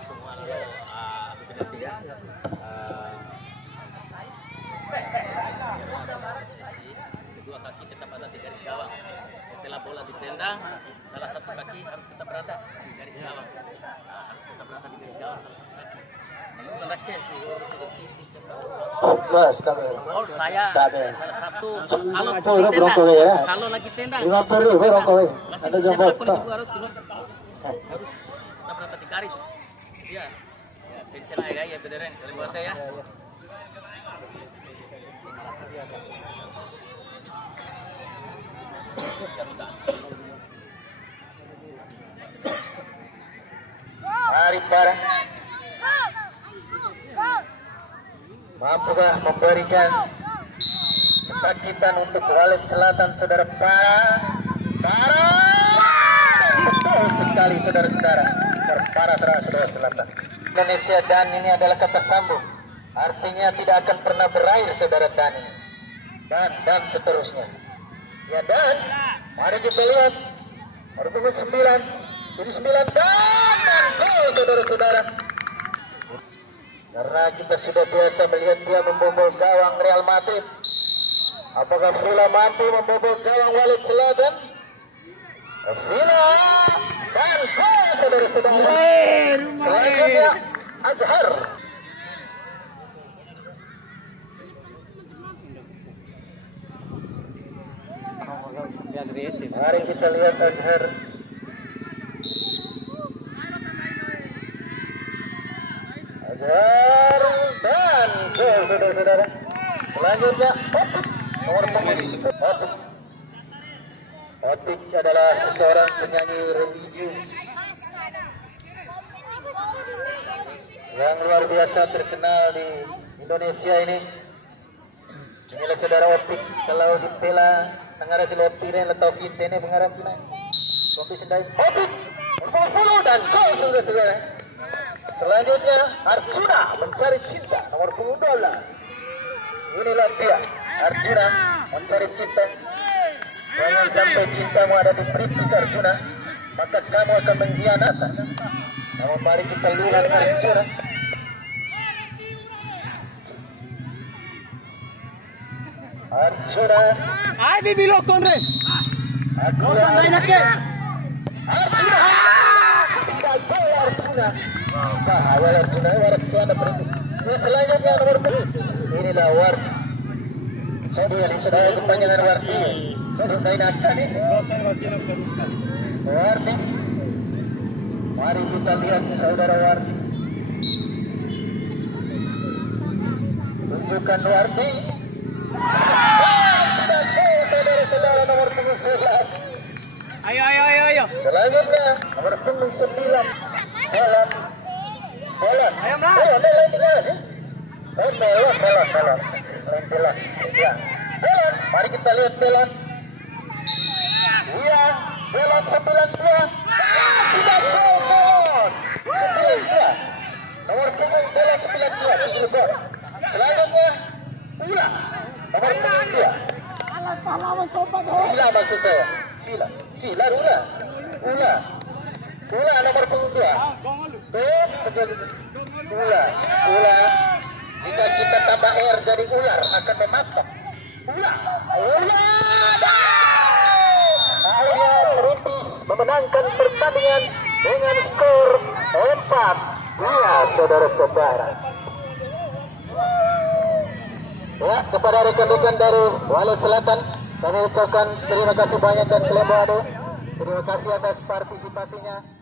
semua lalu ya. Sisi kedua kaki tetap ada di garis gawang. Setelah bola ditendang, salah satu kaki harus tetap berada di garis gawang. Harus tetap berada di garis gawang salah satu kaki. Gol saya salah satu kalau lagi tendang ada jambak harus tetap berada di garis. Iya. Ya, cencela ya bederan kalau buat saya. Mari para mampukah memberikan kesakitan untuk Walid Selatan, saudara para betul sekali saudara-saudara, para saudara Selatan. Indonesia dan ini adalah kata sambung, artinya tidak akan pernah berakhir saudara Dani dan seterusnya. Ya dan mari kita lihat nomor punggung 9 jadi 9 dan gol saudara-saudara. Karena kita sudah biasa melihat dia membobol gawang Real Madrid. Apakah Villa mampu membobol gawang Walid Selatan? Villa dan gol saudara-saudara. Selanjutnya Azhar. Mari kita lihat Azhar. Azhar dan gol saudara-saudara. Selanjutnya nomor punggung Otik adalah seseorang penyanyi religius yang luar biasa terkenal di Indonesia ini. Inilah saudara Otik kalau di Pela negara Silopine atau Vintene pengarang Cina. Kopi sendai Otik berpuluh dan gol saudara-saudara. Selanjutnya Arjuna mencari cinta nomor punggung 12. Inilah dia Arjuna mencari cinta. Jangan sampai cintamu ada di pelipis Arjuna, maka kamu akan mengkhianati. Namun mari kita lihat Arjuna. Arjuna. Ay, bibilok kon re. Arjuna. Arjuna. Tidak boleh Arjuna. Bahaya Arjuna, warat siapa pelipis. Selanjutnya nomor 2. Inilah Wardi. Saya sudah kepanjangan Wardi. Saya sudah ingatkan ini. Wardi. Mari kita lihat saudara Wardi. Tunjukkan Wardi. Saudara-saudara nomor punggung 11. Ayo. Selanjutnya nomor punggung 9. Helen. Ayo, Mbak. Helen tinggal sih. Belon. Ya. Belon. Mari kita lihat Belon. Iya, Belon 92. Tidak Belon. 92. Nomor punggung Belon 92. Selanjutnya Ula. Nomor punggung 2. Villa maksud saya. Villa Ula nomor punggung 2. Ula. Jika kita tambah R jadi ular akan mematok. Ula. Akhirnya Merintis memenangkan pertandingan dengan skor 4-2 saudara-saudara. Ya, kepada rekan-rekan dari Walid Selatan kami ucapkan terima kasih banyak dan kelembaan. Terima kasih atas partisipasinya.